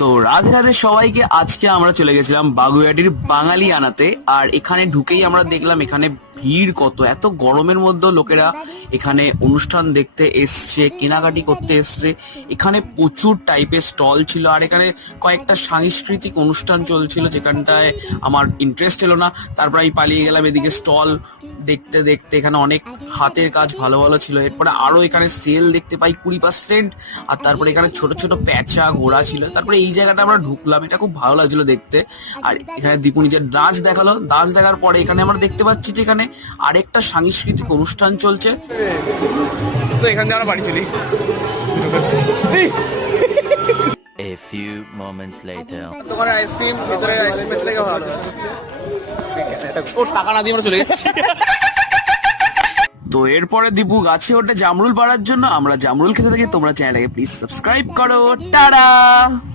তো রাধে রাধে সবাইকে। আজকে আমরা চলে গেছিলাম বাগুইআটির বাঙালি আনাতে, আর এখানে ঢুকেই আমরা দেখলাম এখানে ভিড় কত। এত গরমের মধ্যেও লোকেরা এখানে অনুষ্ঠান দেখতে এসছে, কেনাকাটি করতে এসছে। এখানে প্রচুর টাইপের স্টল ছিল, আর এখানে কয়েকটা সাংস্কৃতিক অনুষ্ঠান চলছিল যেখানটায় আমার ইন্টারেস্ট এলো না। তারপর আমি পালিয়ে গেলাম এদিকে স্টল দেখতে দেখতে। এখানে অনেক হাতের কাজ ভালো ভালো ছিল। এরপরে আরো এখানে সেল দেখতে পাই 20%। আর তারপরে এখানে ছোট ছোট প্যাঁচা ঘোড়া ছিল। তারপরে এই জায়গাটা আমরা ঢুকলাম, এটা খুব ভালো লাগছিল দেখতে। আর এখানে দীপু নিজের ডান্স দেখালো। ডান্স দেখার পরে এখানে আমরা দেখতে পাচ্ছি যে এখানে আরেকটা সাংস্কৃতিক অনুষ্ঠান চলছে। তো এখান থেকে আমরা বাড়ি চলি। A few moments later. তোমার আইসক্রিম, ভিতরে আইসক্রিমের থেকে ভালো। ও টাকা না দিয়ে আমরা চলে যাচ্ছি। তো এরপরে দীপু গাছে ওঠে জামরুল পাড়ার জন্য। আমরা জামরুল খেতে থাকি। তোমরা চ্যানেলটাকে প্লিজ সাবস্ক্রাইব করো। টাটা।